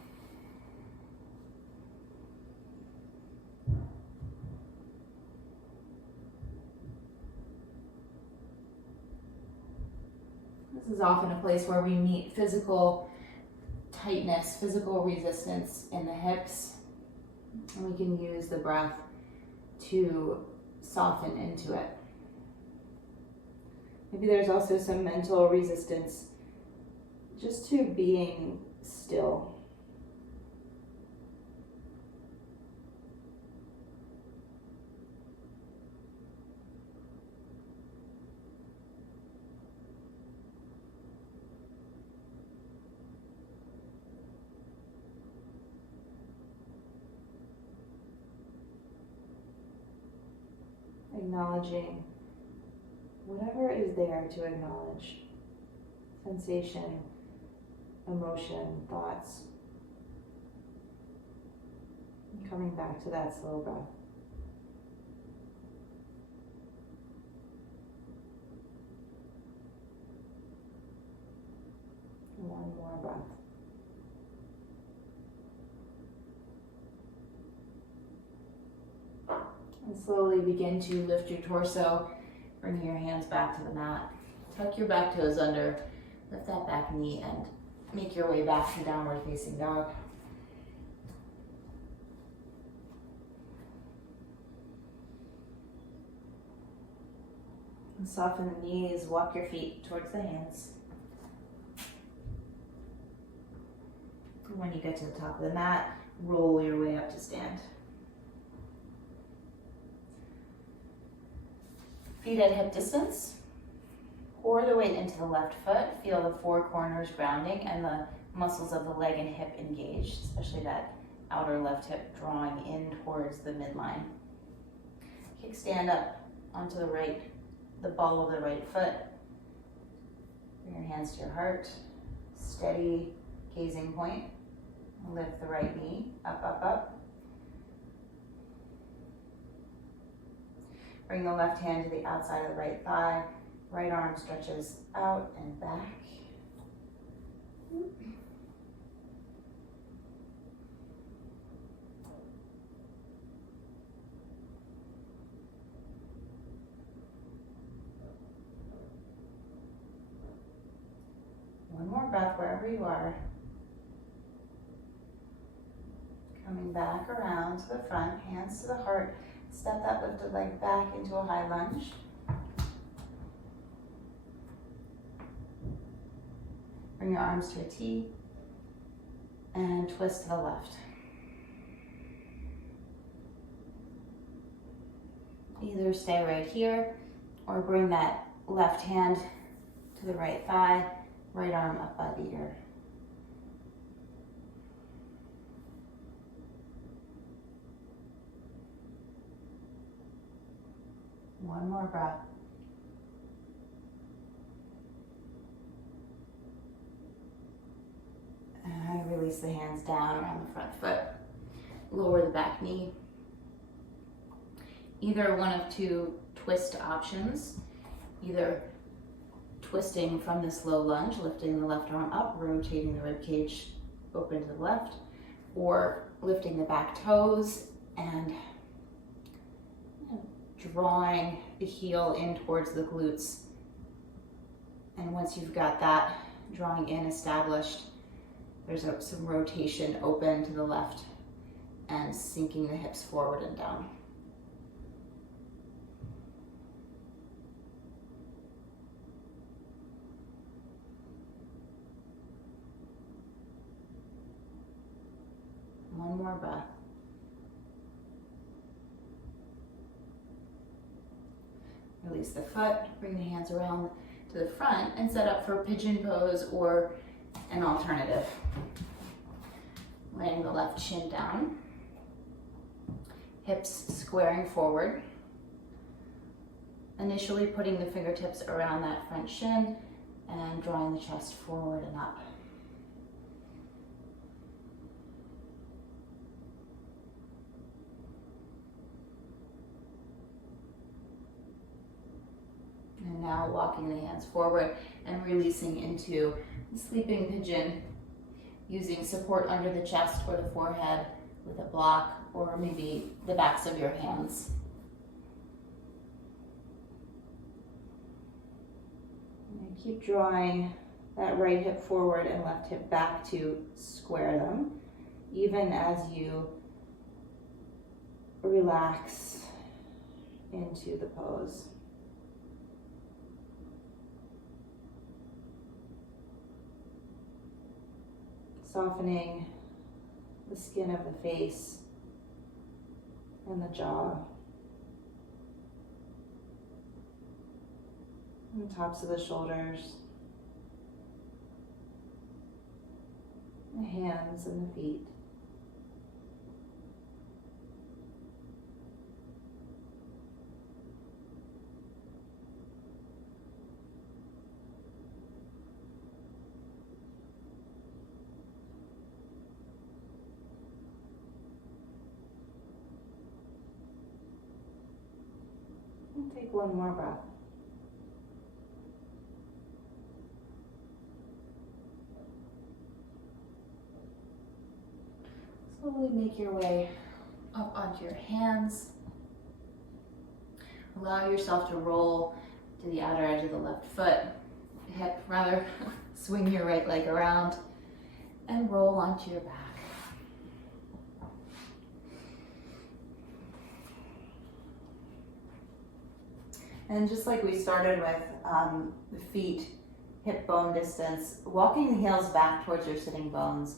This is often a place where we meet physical tightness, physical resistance in the hips. And we can use the breath to soften into it. Maybe there's also some mental resistance just to being still. Acknowledging whatever is there to acknowledge. Sensation, emotion, thoughts. And coming back to that slow breath. One more breath. And slowly begin to lift your torso, bring your hands back to the mat. Tuck your back toes under, lift that back knee, and make your way back to downward facing dog. And soften the knees, walk your feet towards the hands. And when you get to the top of the mat, roll your way up to stand. Feet at hip distance. Pour the weight into the left foot. Feel the four corners grounding and the muscles of the leg and hip engaged, especially that outer left hip drawing in towards the midline. Kickstand up onto the right, the ball of the right foot. Bring your hands to your heart. Steady gazing point. Lift the right knee, up, up, up. Bring the left hand to the outside of the right thigh. Right arm stretches out and back. One more breath wherever you are. Coming back around to the front, hands to the heart. Step that lifted leg back into a high lunge. Bring your arms to a T and twist to the left. Either stay right here or bring that left hand to the right thigh, right arm up by the ear. One more breath. And release the hands down around the front foot. Lower the back knee. Either one of two twist options. Either twisting from this low lunge, lifting the left arm up, rotating the rib cage open to the left, or lifting the back toes and drawing the heel in towards the glutes. And once you've got that drawing in established, there's some rotation open to the left and sinking the hips forward and down. One more breath. Release the foot, bring the hands around to the front and set up for pigeon pose or an alternative. Laying the left shin down, hips squaring forward. Initially putting the fingertips around that front shin and drawing the chest forward and up. Now walking the hands forward and releasing into the sleeping pigeon, using support under the chest or the forehead with a block or maybe the backs of your hands. And keep drawing that right hip forward and left hip back to square them, even as you relax into the pose. Softening the skin of the face and the jaw, and the tops of the shoulders, the hands and the feet. And take one more breath. Slowly make your way up onto your hands. Allow yourself to roll to the outer edge of the left foot, hip rather. Swing your right leg around and roll onto your back. And just like we started with the feet, hip bone distance, walking the heels back towards your sitting bones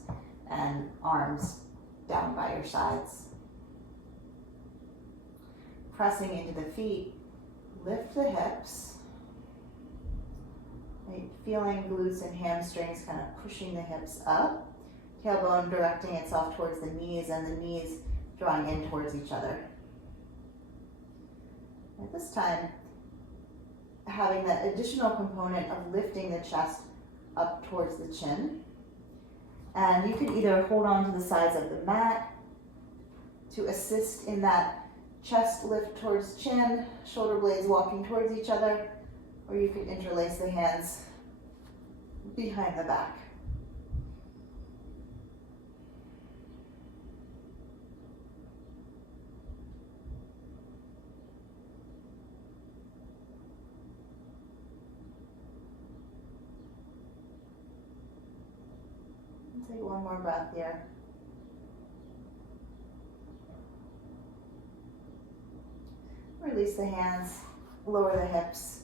and arms down by your sides. Pressing into the feet, lift the hips. Right, feeling glutes and hamstrings kind of pushing the hips up. Tailbone directing itself towards the knees and the knees drawing in towards each other. At this time, having that additional component of lifting the chest up towards the chin. And you can either hold on to the sides of the mat to assist in that chest lift towards chin, shoulder blades walking towards each other, or you can interlace the hands behind the back. Take one more breath here. Release the hands, lower the hips.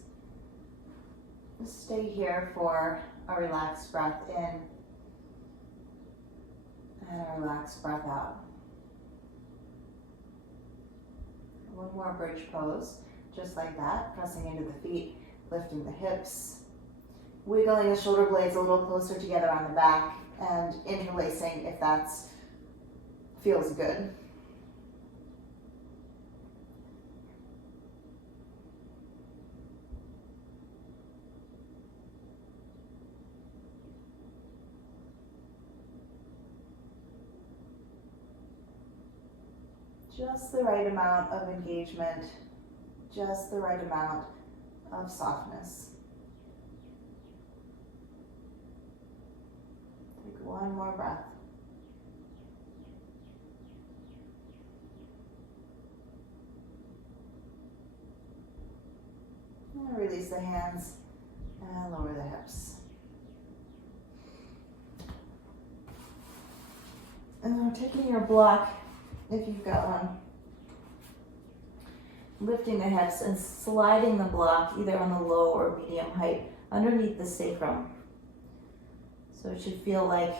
Stay here for a relaxed breath in and a relaxed breath out. One more bridge pose, just like that, pressing into the feet, lifting the hips, wiggling the shoulder blades a little closer together on the back, and interlacing if that feels good. Just the right amount of engagement, just the right amount of softness. Take one more breath. And release the hands and lower the hips. And now taking your block, if you've got one, lifting the hips and sliding the block either on the low or medium height underneath the sacrum. So it should feel like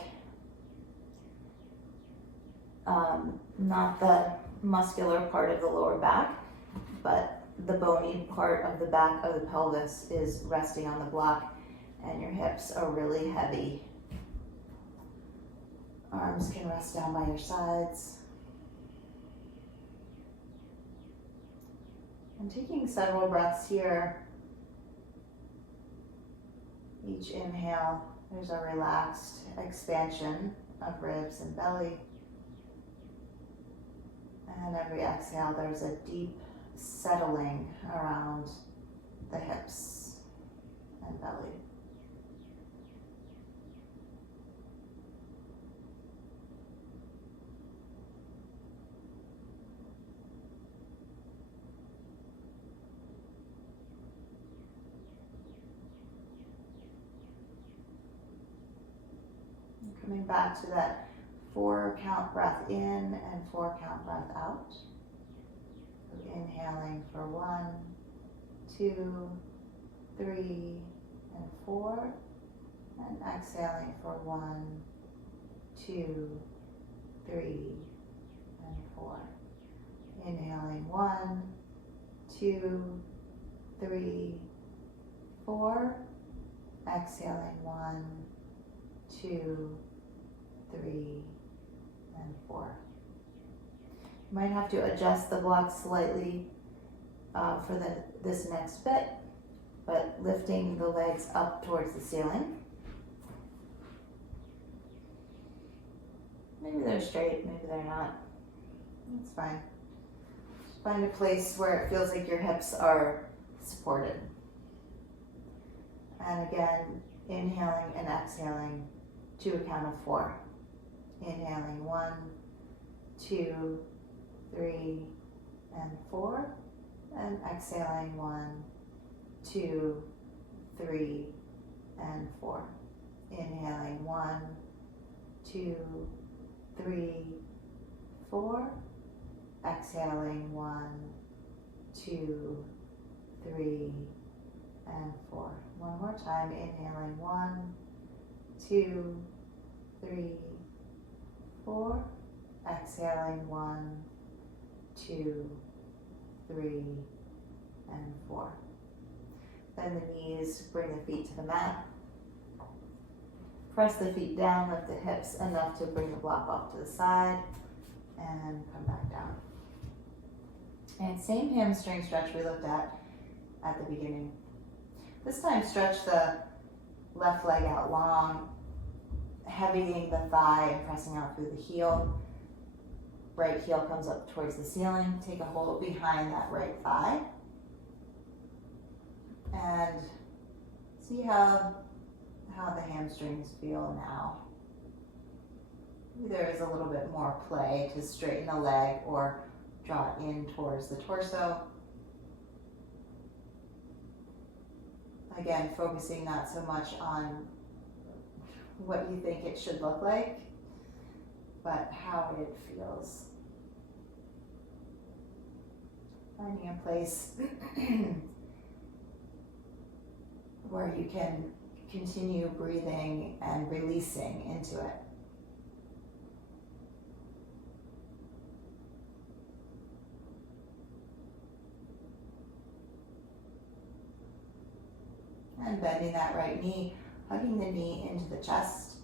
not the muscular part of the lower back, but the bony part of the back of the pelvis is resting on the block, and your hips are really heavy. Arms can rest down by your sides. And taking several breaths here. Each inhale, there's a relaxed expansion of ribs and belly. And every exhale, there's a deep settling around the hips. and belly. And coming back to that 4 count breath in and 4 count breath out. So inhaling for 1, 2, 3, and 4, and exhaling for 1, 2, 3, and 4. Inhaling 1, 2, 3, 4. Exhaling 1, 2, 3, and 4. You might have to adjust the block slightly for this next bit, but lifting the legs up towards the ceiling. Maybe they're straight, maybe they're not. That's fine. Just find a place where it feels like your hips are supported. And again, inhaling and exhaling to a count of 4. Inhaling 1, 2, 3, and 4. And exhaling 1, 2, 3, and 4. Inhaling 1, 2, 3, 4. Exhaling 1, 2, 3, and 4. One more time. Inhaling 1, 2, 3, 4. Exhaling 1, 2, 3, and 4. Bend the knees, bring the feet to the mat. Press the feet down, lift the hips enough to bring the block off to the side, and come back down. And same hamstring stretch we looked at the beginning. This time stretch the left leg out long, heavying the thigh and pressing out through the heel. Right heel comes up towards the ceiling. Take a hold behind that right thigh. And see how the hamstrings feel now. Maybe there is a little bit more play to straighten the leg or draw it in towards the torso. Again, focusing not so much on what you think it should look like, but how it feels. Finding a place where you can continue breathing and releasing into it. And bending that right knee, hugging the knee into the chest.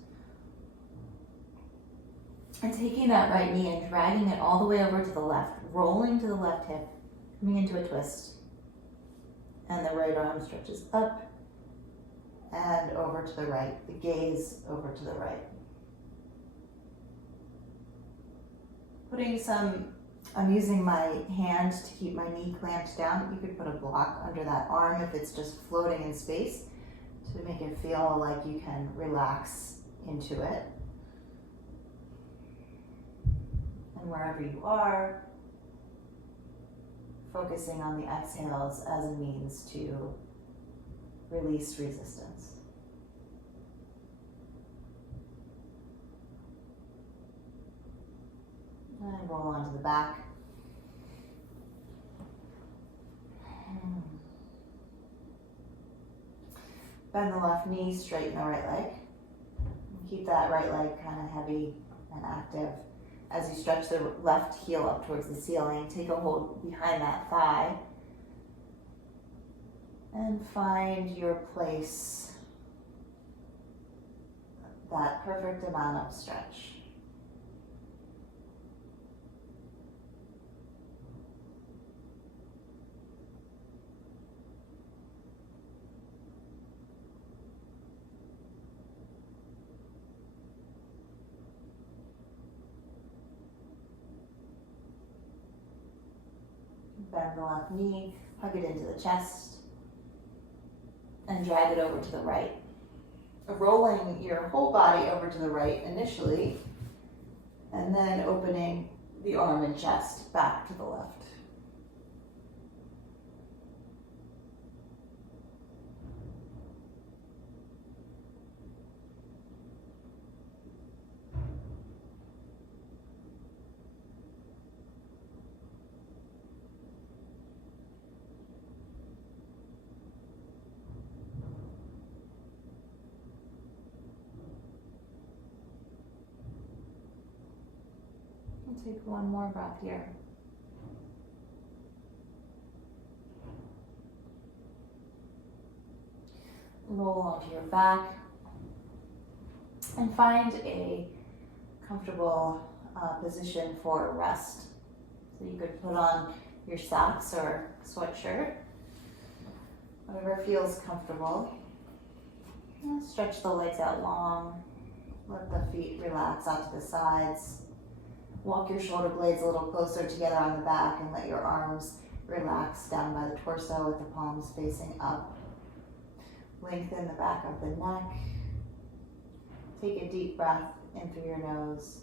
And taking that right knee and dragging it all the way over to the left, rolling to the left hip, coming into a twist. And the right arm stretches up and over to the right, the gaze over to the right. I'm using my hand to keep my knee clamped down. You could put a block under that arm if it's just floating in space to make it feel like you can relax into it. And wherever you are, focusing on the exhales as a means to release resistance. And roll onto the back. Bend the left knee, straighten the right leg. Keep that right leg kind of heavy and active. As you stretch the left heel up towards the ceiling, take a hold behind that thigh and find your place, that perfect amount of stretch. Bend the left knee, hug it into the chest, and drag it over to the right. Rolling your whole body over to the right initially, and then opening the arm and chest back to the left. We'll take one more breath here. Roll onto your back and find a comfortable position for rest. So you could put on your socks or sweatshirt, whatever feels comfortable. And stretch the legs out long. Let the feet relax out to the sides. Walk your shoulder blades a little closer together on the back and let your arms relax down by the torso with the palms facing up. Lengthen the back of the neck. Take a deep breath in through your nose.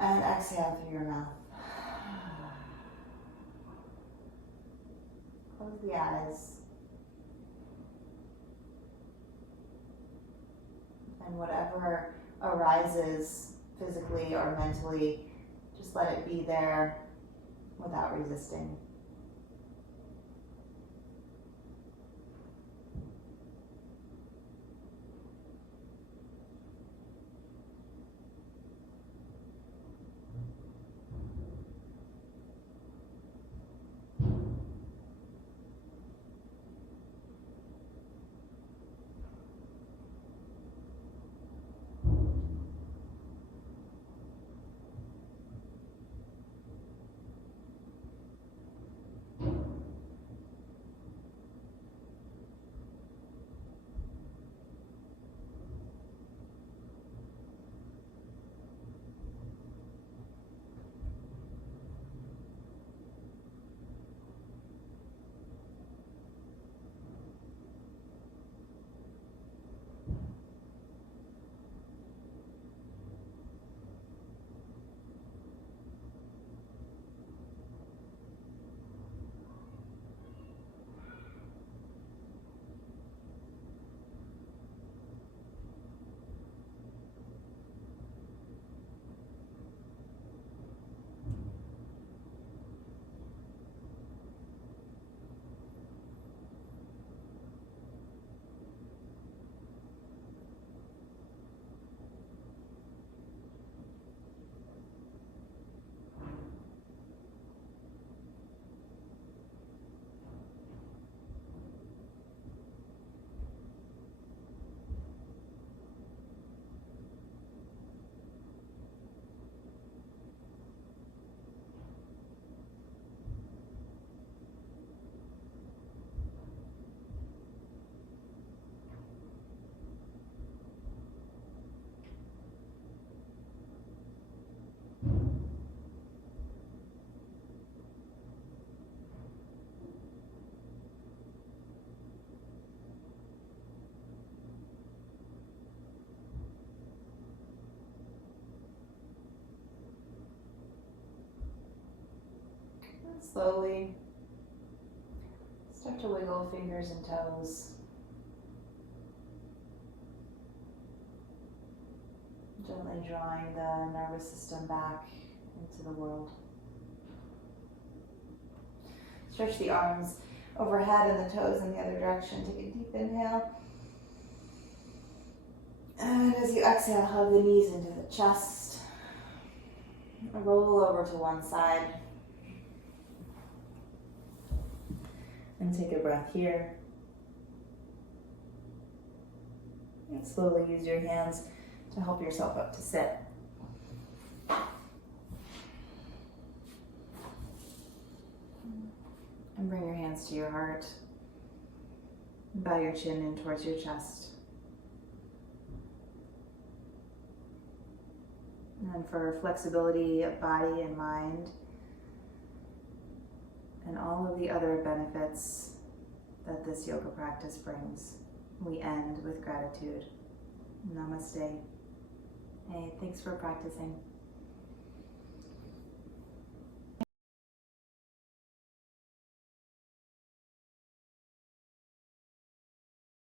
And exhale through your mouth. Close the eyes. And whatever arises physically or mentally, just let it be there without resisting. Slowly start to wiggle fingers and toes. Gently drawing the nervous system back into the world. Stretch the arms overhead and the toes in the other direction. Take a deep inhale. And as you exhale, hug the knees into the chest. Roll over to one side. And take a breath here. And slowly use your hands to help yourself up to sit. And bring your hands to your heart. And bow your chin in towards your chest. And for flexibility of body and mind, and all of the other benefits that this yoga practice brings. We end with gratitude. Namaste. Hey, thanks for practicing.